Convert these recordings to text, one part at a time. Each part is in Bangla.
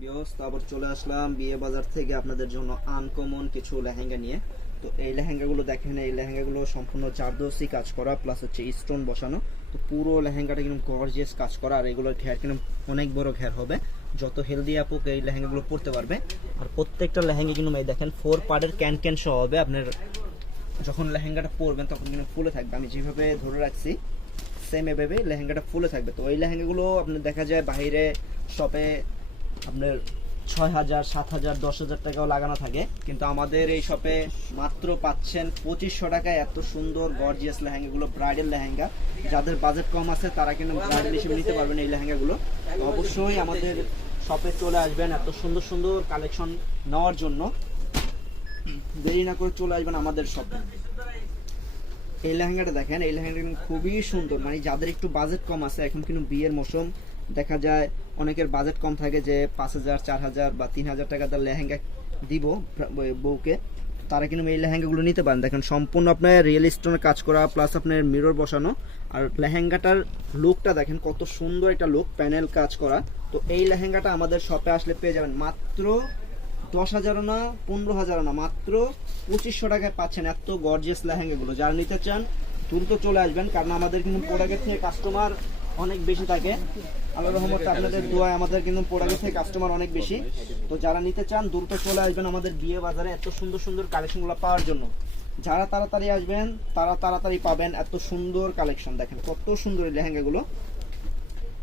বিয়স তারপর চলে আসলাম বিয়ে বাজার থেকে আপনাদের জন্য আনকমন কিছু লেহেঙ্গা নিয়ে। তো এই লেহেঙ্গাগুলো দেখেন, এই লেহেঙ্গাগুলো সম্পূর্ণ চারদোসি কাজ করা প্লাস হচ্ছে স্টোন বসানো। তো পুরো লেহেঙ্গাটা কিন্তু গর্জিয়াস কাজ করা, আর এগুলোর ঘের কিন্তু অনেক বড় ঘের হবে। যত হেলদি আপুক এই লেহেঙ্গাগুলো পরতে পারবে। আর প্রত্যেকটা লেহেঙ্গা কিন্তু এই দেখেন ফোর পার্টের ক্যান ক্যান সহ হবে। আপনার যখন লেহেঙ্গাটা পরবেন তখন কিন্তু ফুলে থাকবে। আমি যেভাবে ধরে রাখছি সেম এভাবে লেহেঙ্গাটা ফুলে থাকবে। তো এই লেহেঙ্গাগুলো আপনার দেখা যায় বাইরে শপে আপনার ছয় হাজার, সাত হাজার, দশ হাজার টাকাও লাগানো থাকে। কিন্তু আমাদের এই শপে মাত্র পাচ্ছেন পঁচিশশো টাকায় এত সুন্দর গর্জিয়াস লেহেঙ্গাগুলো ব্রাইডাল লেহেঙ্গা। যাদের বাজেট কম আছে, তারা কিন্তু ব্রাইডাল হিসেবে নিতে পারবেন এই লেহেঙ্গাগুলো। অবশ্যই আমাদের শপে চলে আসবেন এত সুন্দর সুন্দর কালেকশন নেওয়ার জন্য। দেরি না করে চলে আসবেন আমাদের শপে এই লেহেঙ্গাটা দেখেন, এই লেহেঙ্গাটা খুবই সুন্দর। মানে যাদের একটু বাজেট কম আছে, এখন কিন্তু বিয়ের মৌসুম দেখা যায় অনেকের বাজেট কম থাকে যে পাঁচ হাজার, চার হাজার বা তিন হাজার টাকা তার লেহেঙ্গা দিব বউকে। তারা কিন্তু এই লেহেঙ্গাগুলো নিতে পারেন। দেখেন, সম্পূর্ণ আপনার রিয়েল স্টোনের কাজ করা প্লাস আপনার মিরর বসানো। আর লেহেঙ্গাটার লুকটা দেখেন, কত সুন্দর একটা লুক প্যানেল কাজ করা। তো এই লেহেঙ্গাটা আমাদের শপে আসলে পেয়ে যাবেন। মাত্র দশ হাজারও না, পনেরো হাজারও না, মাত্র পঁচিশশো টাকায় পাচ্ছেন এত গর্জিয়াস লেহেঙ্গাগুলো। যারা নিতে চান, দ্রুত চলে আসবেন, কারণ আমাদের কিন্তু প্রোডাক্টের থেকে কাস্টমার অনেক বেশি থাকে। আল্লাহ রহমতে আপনাদের দোয়ায় আমাদের কিন্তু প্রোডাক্টের থেকে কাস্টমার অনেক বেশি। তো যারা নিতে চান, দ্রুত চলে আসবেন আমাদের বিয়ে বাজারে এত সুন্দর সুন্দর কালেকশনগুলো পাওয়ার জন্য। যারা তাড়াতাড়ি আসবেন, তারা তাড়াতাড়ি পাবেন এত সুন্দর কালেকশন দেখেন কত সুন্দর এই লেহেঙ্গাগুলো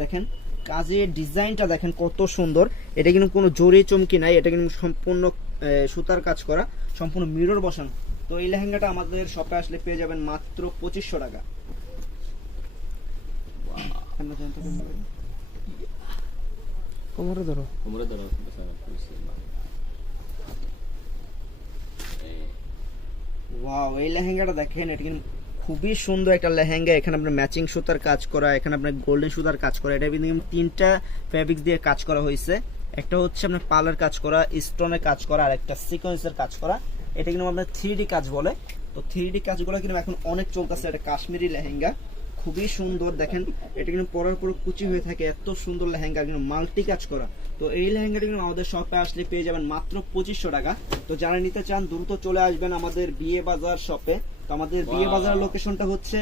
দেখেন, কাজের ডিজাইনটা দেখেন কত সুন্দর। এটা কিন্তু কোনো জোরে চমকি নাই, এটা কিন্তু সম্পূর্ণ সুতার কাজ করা, সম্পূর্ণ মিরর বসানো। তো এই লেহেঙ্গাটা আমাদের শপে আসলে পেয়ে যাবেন মাত্র পঁচিশশো টাকা। কোমরে ধরো। কোমরে ধরো ওয়াও এই লেহেঙ্গাটা দেখেন এটা কিন্তু খুবই সুন্দর একটা লেহেঙ্গা। এখানে আপনার ম্যাচিং সুতার কাজ করা এখানে আপনার গোল্ডেন সুতার কাজ করা। এটা কিন্তু তিনটা ফ্যাব্রিক্স দিয়ে কাজ করা হয়েছে। একটা হচ্ছে আপনার পার্লার কাজ করা স্টোনের কাজ করা আর একটা সিকোয়েন্সের কাজ করা। এটা কিন্তু আপনার থ্রি কাজ বলে। তো থ্রি কাজগুলো কিন্তু এখন অনেক চলতেছে এটা কাশ্মীরি লেহেঙ্গা। খুবই সুন্দর দেখেন এটা কিন্তু পরার পর কুচি হয়ে থাকে এত সুন্দর লেহেঙ্গা কিন্তু মাল্টি কাজ করা। তো এই লেহেঙ্গাটি কিন্তু আমাদের শপে আসলে পেয়ে যাবেন মাত্র পঁচিশশো টাকা। তো যারা নিতে চান দ্রুত চলে আসবেন আমাদের বিয়ে বাজার শপে। তো আমাদের বিয়ে বাজার লোকেশনটা হচ্ছে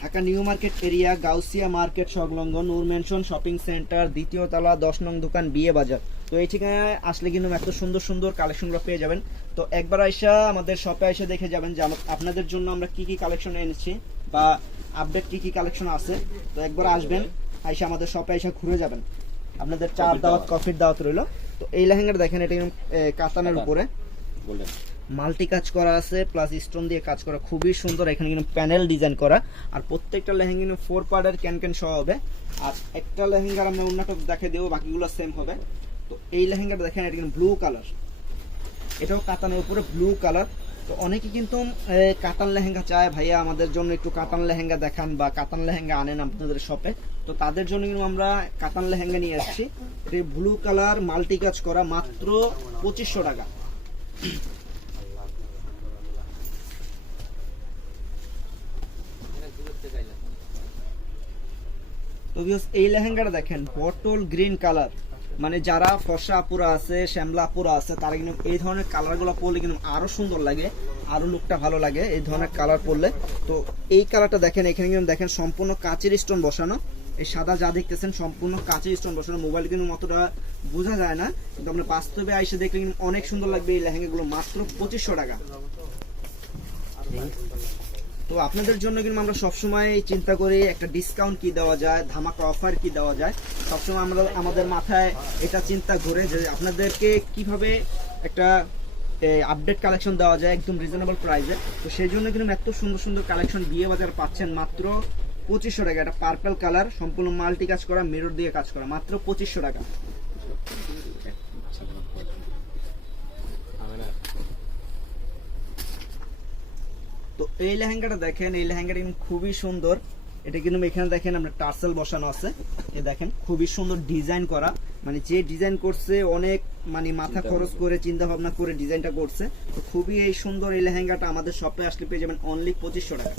Dhaka new market area Gausia market সংলগ্ন নূর মেনশন শপিং সেন্টার দ্বিতীয় তলা দশ নং দোকান বিয়ে বাজার। তো এই ঠিকানায় আসলে কিন্তু এত সুন্দর সুন্দর কালেকশনগুলো পেয়ে যাবেন। তো একবার আইসা আমাদের শপে এসে দেখে যাবেন যে আপনাদের জন্য আমরা কি কি কালেকশন এনেছি। বা আপডেট কি কি কালেকশন আছে তো একবার আসবেন আইসা আমাদের শপে এসে ঘুরে যাবেন। আপনাদের চার দাওয়াত কফির দাওয়াত রইল। তো এই লেহেঙ্গাটা দেখেন এটা কাতানের উপরে। মাল্টি কাজ করা আছে প্লাস স্টোন দিয়ে কাজ করা। খুবই সুন্দর এখানে কিন্তু প্যানেল ডিজাইন করা। আর প্রত্যেকটা লেহেঙ্গা কিন্তু ফোর পার্টের ক্যান ক্যান সহ হবে। আর একটা লেহেঙ্গার আমরা অন্যটা দেখে দেবো বাকিগুলো সেম হবে। তো এই লেহেঙ্গাটা দেখেন এটা কিন্তু ব্লু কালার এটাও কাতানের উপরে ব্লু কালার তো অনেকে কিন্তু কাতান লেহেঙ্গা চায়। ভাইয়া, আমাদের জন্য একটু কাতান লেহেঙ্গা দেখান বা কাতান লেহেঙ্গা আনেন আপনাদের শপে। তো তাদের জন্য কিন্তু আমরা কাতান লেহেঙ্গা নিয়ে আসছি। ব্লু কালার মাল্টি কাজ করা মাত্র পঁচিশশো টাকা। তো এই লেহেঙ্গাটা দেখেন বটল গ্রিন কালার। মানে যারা ফর্সা আপুরা আছে শ্যামলা আপুরা আছে, তারা কিন্তু এই ধরনের কালারগুলো পরলে কিন্তু আরও সুন্দর লাগে, আরও লুকটা ভালো লাগে এই ধরনের কালার পরলে। তো এই কালারটা দেখেন, এখানে কিন্তু দেখেন সম্পূর্ণ কাঁচের স্টোন বসানো। এই সাদা যা দেখতেছেন, সম্পূর্ণ কাঁচের স্টোন বসানো। মোবাইল কিন্তু অতটা বোঝা যায় না, কিন্তু আমরা বাস্তবে আইসে দেখলে কিন্তু অনেক সুন্দর লাগবে এই লেহেঙ্গাগুলো, মাত্র পঁচিশশো টাকা। তো আপনাদের জন্য কিন্তু আমরা সবসময় চিন্তা করি একটা ডিসকাউন্ট কি দেওয়া যায়, ধামাকা অফার কি দেওয়া যায়। সবসময় আমরা আমাদের মাথায় এটা চিন্তা ঘুরে যে আপনাদেরকে কীভাবে একটা আপডেট কালেকশন দেওয়া যায় একদম রিজনেবল প্রাইসে তো সেই জন্য কিন্তু এত সুন্দর সুন্দর কালেকশন বিয়ে বাজার পাচ্ছেন মাত্র পঁচিশশো টাকা। এটা পার্পল কালার সম্পূর্ণ মাল্টি কাজ করা মিরর দিয়ে কাজ করা, মাত্র পঁচিশশো টাকা। তো এই লেহেঙ্গাটা দেখেন এই লেহেঙ্গাটা কিন্তু খুবই সুন্দর। এটা কিন্তু এখানে দেখেন আমরা টার্সেল বসানো আছে। এ দেখেন খুবই সুন্দর ডিজাইন করা। মানে যে ডিজাইন করছে অনেক মানে মাথা খরচ করে চিন্তা ভাবনা করে ডিজাইনটা করছে। তো খুবই এই সুন্দর এই লেহেঙ্গাটা আমাদের শপে আসলে পেয়ে যাবেন অনলি পঁচিশশো টাকা।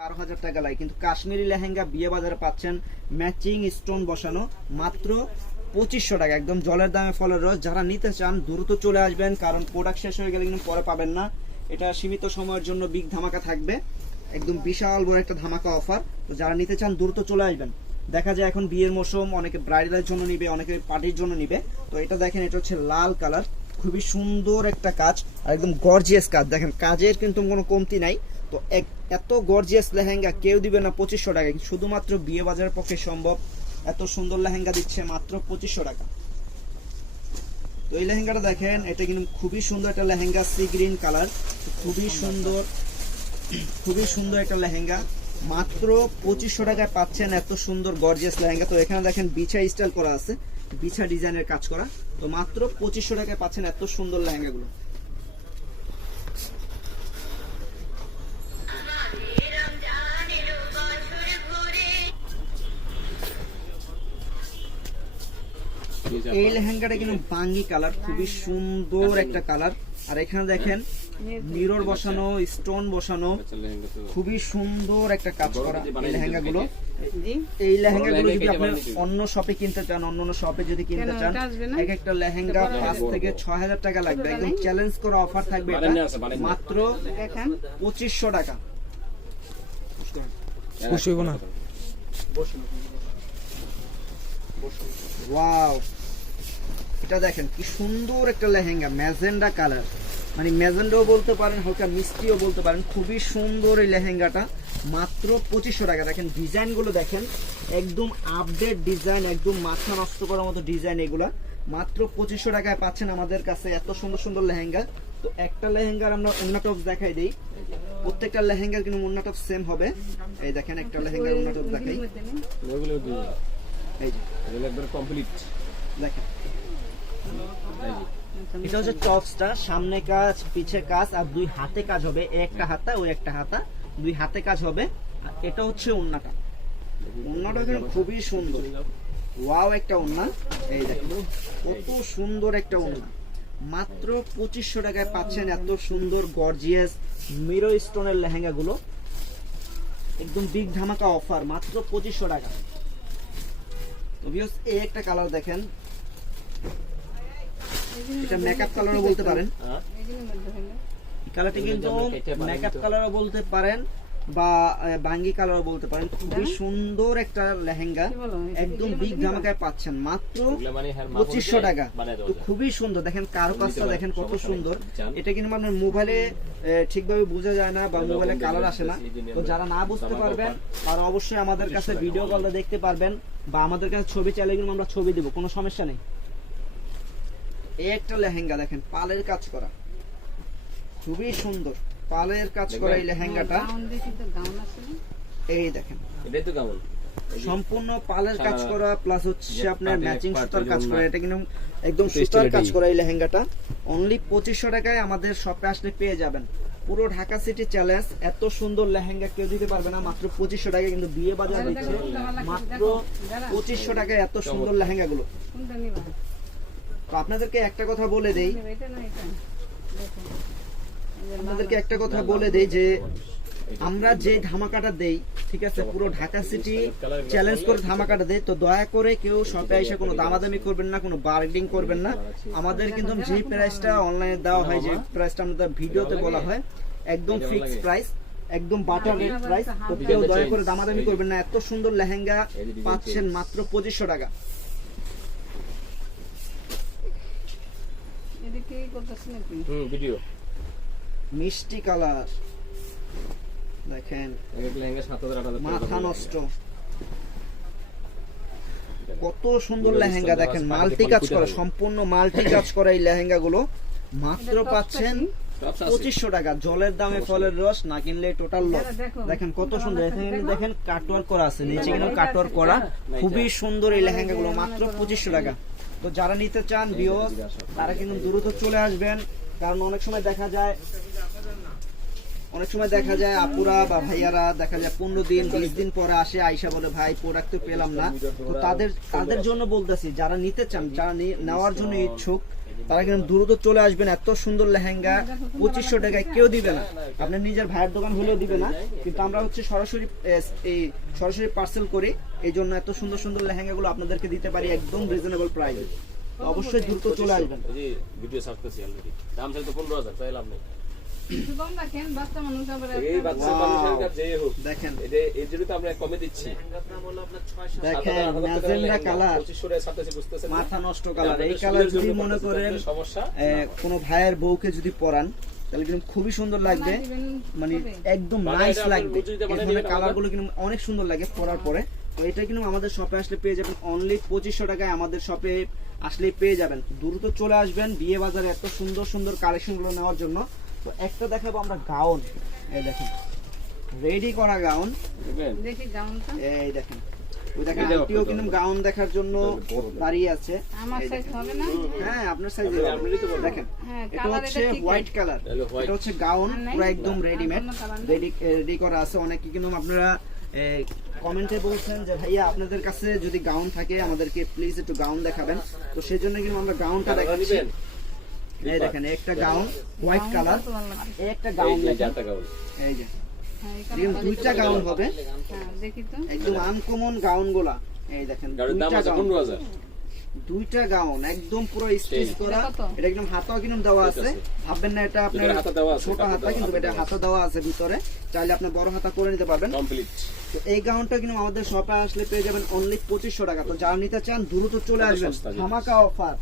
বারো হাজার হাজার টাকা লাগে কিন্তু কাশ্মীরি লেহেঙ্গা বিয়ে বাজারে পাচ্ছেন ম্যাচিং স্টোন বসানো মাত্র পঁচিশশো টাকা। একদম জলের দামে ফলের রস। যারা নিতে চান, দ্রুত চলে আসবেন, কারণ প্রোডাক্ট শেষ হয়ে গেলে কিন্তু পরে পাবেন না। এটা সীমিত সময়ের জন্য বিগ ধামাকা থাকবে। একদম বিশাল বড় একটা ধামাকা অফার তো যারা নিতে চান, দ্রুত চলে আসবেন। দেখা যায় এখন বিয়ের মৌসুম অনেকে ব্রাইডালের জন্য নিবে, অনেকে পার্টির জন্য নিবে। তো এটা দেখেন, এটা হচ্ছে লাল কালার খুবই সুন্দর একটা কাজ, আর একদম গর্জিয়াস কাজ। দেখেন, কাজের কিন্তু কোনো কমতি নাই। তো এক- এত গর্জিয়াস লেহেঙ্গা কেউ দিবে না পঁচিশশো টাকা শুধুমাত্র বিয়ে বাজারের পক্ষে সম্ভব। এত সুন্দর লেহেঙ্গা দিচ্ছে মাত্র পঁচিশশো টাকা। তো এই লেহেঙ্গাটা দেখেন এটা কিন্তু খুবই সুন্দর একটা লেহেঙ্গা সি গ্রিন কালার। খুবই সুন্দর। খুবই সুন্দর একটা লেহেঙ্গা। মাত্র পঁচিশশো টাকায় পাচ্ছেন এত সুন্দর গর্জিয়াস লেহেঙ্গা। তো এখানে দেখেন বিছা স্টাইল করা আছে বিছা ডিজাইনের কাজ করা। তো মাত্র পঁচিশশো টাকায় পাচ্ছেন এত সুন্দর লেহেঙ্গাগুলো। এই লেহেঙ্গাটা কিন্তু বাঙ্গি কালার খুবই সুন্দর একটা কালার। আর এখানে দেখেন মিরর বসানো স্টোন বসানো খুবই সুন্দর একটা কাজ করা এই লেহেঙ্গাগুলো। জি। এই লেহেঙ্গাগুলো যদি আপনি অন্য শপে কিনতে চান অন্য অন্য শপে যদি কিনতে চান? এক একটা লেহেঙ্গা পাঁচ থেকে ছয় হাজার টাকা লাগবে। একদম চ্যালেঞ্জ করা অফার থাকবে এটা। মাত্র পঁচিশশো টাকা। হইব না। ওয়াও এটা দেখেন কি সুন্দর একটা লেহেঙ্গা ম্যাজেন্ডা কালার। মানে ম্যাজেন্ডাও বলতে পারেন হালকা মিষ্টিও বলতে পারেন খুবই সুন্দর এই লেহেঙ্গাটা। মাত্র পঁচিশশো টাকা। দেখেন ডিজাইনগুলো দেখেন একদম আপডেট ডিজাইন একদম মাথা নষ্ট করার মতো ডিজাইন এগুলা। মাত্র পঁচিশশো টাকায় পাচ্ছেন আমাদের কাছে এত সুন্দর সুন্দর লেহেঙ্গা। তো একটা লেহেঙ্গার আমরা অন্য টপ দেখাই দিই। প্রত্যেকটা লেহেঙ্গার কিন্তু টপ সেম হবে। এই দেখেন একটা লেহেঙ্গার অন্য টপ দেখাই। এই যে। কমপ্লিট দেখেন। এটা হচ্ছে টপসটা, সামনে কাজ, পিছে কাজ, আর দুই হাতে কাজ হবে। একটা হাতা ওই একটা হাতা। দুই হাতে কাজ হবে। এটা হচ্ছে ওন্নাটা। ওন্নাটা কিন্তু খুবই সুন্দর। ওয়াও একটা ওন্না। এই দেখুন, কত সুন্দর একটা ওন্না। মাত্র পঁচিশশো টাকায় পাচ্ছেন এত সুন্দর, গর্জিয়াস মিরো স্টোনের লেহেঙ্গা গুলো একদম বিগ ধামাকা অফার মাত্র পঁচিশশো টাকা। তো এই একটা কালার দেখেন। এটা মেকআপ কালারও বলতে পারেন। কালারটা কিন্তু মেকআপ কালারও বলতে পারেন বা বাঙ্গি কালারও বলতে পারেন। খুবই সুন্দর একটা লেহেঙ্গা। একদম বিগ ধামাকায় পাচ্ছেন। মাত্র পঁচিশশো টাকা। তো খুবই সুন্দর। দেখেন কারও কাজটা দেখেন কত সুন্দর। এটা কিন্তু আপনার মোবাইলে আহ, ঠিকভাবে বোঝা যায় না বা মোবাইলে কালার আসে না। তো যারা না বুঝতে পারবেন আর অবশ্যই আমাদের কাছে ভিডিও কলে দেখতে পারবেন বা আমাদের কাছে ছবি চাইলে কিন্তু আমরা ছবি দেবো। কোনো সমস্যা নেই। এই একটা লেহেঙ্গা দেখেন পালের কাজ করা। খুবই সুন্দর পালের কাজ করা এই লেহেঙ্গাটা। না? এই দেখেন। এটাই তো কেমন সম্পূর্ণ পালের কাজ করা প্লাস হচ্ছে আপনার ম্যাচিং সুতার কাজ করা এটা কিন্তু একদম সুতার কাজ করা এই লেহেঙ্গাটা। অনলি পঁচিশশো টাকায় আমাদের শপে আসলে পেয়ে যাবেন। পুরো ঢাকা সিটি চ্যালেঞ্জ এত সুন্দর লেহেঙ্গা কেউ দিতে পারবে না মাত্র পঁচিশশো টাকায় কিন্তু বিয়ে বাজার দিচ্ছে লাগছে, মাত্র পঁচিশশো টাকায় এত সুন্দর লেহেঙ্গা গুলো নিবা? আপনাদেরকে একটা কথা বলে দেই। আপনাদেরকে একটা কথা বলে দেই যে আমরা যে ধামাকাটা দেই, ঠিক আছে, পুরো ঢাকা সিটি চ্যালেঞ্জ করে ধামাকাটা দেই, তো দয়া করে কেউ শপে এসে কোনো দামাদামি করবেন না, কোনো বার্গেনিং করবেন না। আমাদের কিন্তু যে প্রাইসটা অনলাইনে দেওয়া হয়, যে প্রাইসটা আমাদের ভিডিওতে বলা হয়, একদম ফিক্স প্রাইস একদম বাটার রেট প্রাইস তো কেউ দয়া করে দামাদামি করবেন না। এত সুন্দর লেহেঙ্গা পাচ্ছেন মাত্র পঁচিশশো টাকা। কি? হুম ভিডিও মিষ্টি কালার। দেখেন মাথা নষ্ট। কত সুন্দর লেহেঙ্গা দেখেন মাল্টি কাজ করা সম্পূর্ণ মাল্টি কাজ করা এই লেহেঙ্গা গুলো মাত্র পাচ্ছেন। পঁচিশশো টাকা জলের দামে ফলের রস না কিনলে টোটাল লস দেখেন কত সুন্দর এখানে দেখেন কাটওয়ার্ক করা আছে নিচে কিন্তু কাটওয়ার্ক করা। খুবই সুন্দর এই লেহেঙ্গা গুলো মাত্র পঁচিশশো টাকা। তো যারা নিতে চান বিওস তারা কিন্তু দ্রুত চলে আসবেন। কারণ অনেক সময় দেখা যায় অনেক সময় দেখা যায় আপুরা বা ভাইয়ারা দেখা যায় পনেরো দিন, বিশ দিন পরে আসে, আইসা বলে, ভাই প্রোডাক্ট তো পেলাম না। তো তাদের তাদের জন্য বলতেছি, যারা নিতে চান, যারা নেওয়ার জন্য ইচ্ছুক, তারা কিন্তু দ্রুত চলে আসবেন। এত সুন্দর লেহেঙ্গা, পঁচিশশো টাকায় কেউ দিবে না। আপনার নিজের ভাইয়ের দোকান হলেও দিবে না। কিন্তু আমরা হচ্ছে সরাসরি এই, সরাসরি পার্সেল করি। এই জন্য এত সুন্দর সুন্দর লেহেঙ্গাগুলো আপনাদেরকে দিতে পারি একদম রিজনেবল প্রাইসে অবশ্যই দ্রুত চলে আসবেন। ভিডিও অলরেডি দাম পনেরো হাজার চাইলাম মাথা নষ্ট কালার এই কালার যদি মনে করেন কোনো ভাইয়ের বউকে যদি পরান তাহলে কিন্তু খুবই সুন্দর লাগবে। মানে একদম নাইস লাগবে। ধরনের দিবেন কালারগুলো কিন্তু অনেক সুন্দর লাগে পরার পরে। তো এটা কিন্তু আমাদের শপে আসলে পেয়ে যাবেন। অনলি পঁচিশশো টাকায় আমাদের শপে আসলে পেয়ে যাবেন। দ্রুত চলে আসবেন বিয়ে বাজারে এত সুন্দর সুন্দর কালেকশনগুলো নেওয়ার জন্য। তো একটা দেখাবো আমরা গাউন। এই দেখেন রেডি করা গাউন। দেখি গাউনটা। এই দেখেন ওই দেখেন আন্টিও কিন্তু গাউন দেখার জন্য দাঁড়িয়ে আছে। আমার সাইজ হবে না? হ্যাঁ আপনার সাইজে। দেখেন হ্যাঁ এটা হচ্ছে হোয়াইট কালার এটা হচ্ছে গাউন পুরো একদম রেডিমেড? রেডি রেডি করা আছে। অনেকে কিন্তু আপনারা কমেন্টে বলছেন যে ভাইয়া আপনাদের কাছে যদি গাউন থাকে আমাদেরকে প্লিজ একটু গাউন দেখাবেন। তো সেই জন্য কিন্তু আমরা গাউনটা আপনারা দেখাচ্ছি? এই দেখেন একটা গাউন হোয়াইট কালার একটা গাউন দেখেন। এই যে। colourটা দুইটা গাউন হবে। হ্যাঁ, একদম আনকমন গাউনগুলা। এই দেখেন দুইটা গাউন দুইটা গাউন একদম পুরো স্টিচ করা। এটা একদম হাতাও কিন্তু দেওয়া আছে। ভাববেন না এটা আপনার হাতা দেওয়া আছে, ছোট হাতা কিন্তু এটা হাতা দেওয়া আছে ভিতরে। চাইলে আপনি বড় হাতা করে নিতে পারবেন। কমপ্লিট তো এই গাউনটা কিন্তু আমাদের শপে আসলে পেয়ে যাবেন অনলি পঁচিশশো টাকা। তো যারা নিতে চান দ্রুত চলে আসবেন। ধামাকা অফার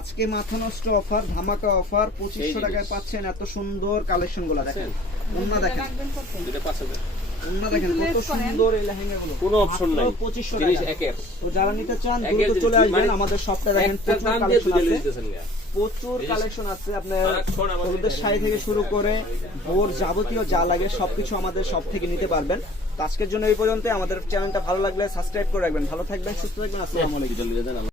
আজকে মাথা নষ্ট অফার ধামাকা অফার পঁচিশশো টাকায় পাচ্ছেন এত সুন্দর কালেকশনগুলা। দেখেন অন্য দেখেন। কোনো অপশন নাই। জিনিস একের। তো যারা নিতে চান দ্রুত চলে আসবেন মানে আমাদের দেখেন প্রচুর কালেকশন আছে। প্রচুর কালেকশন আছে আপনার। হলুদের শাড়ি থেকে শুরু করে ভোর যাবতীয় যা লাগে সবকিছু আমাদের সব থেকে নিতে পারবেন। আজকের জন্য এই পর্যন্ত আমাদের চ্যানেলটা ভালো লাগলে সাবস্ক্রাইব করে রাখবেন। ভালো থাকবেন সুস্থ থাকবেন। আসসালামু আলাইকুম।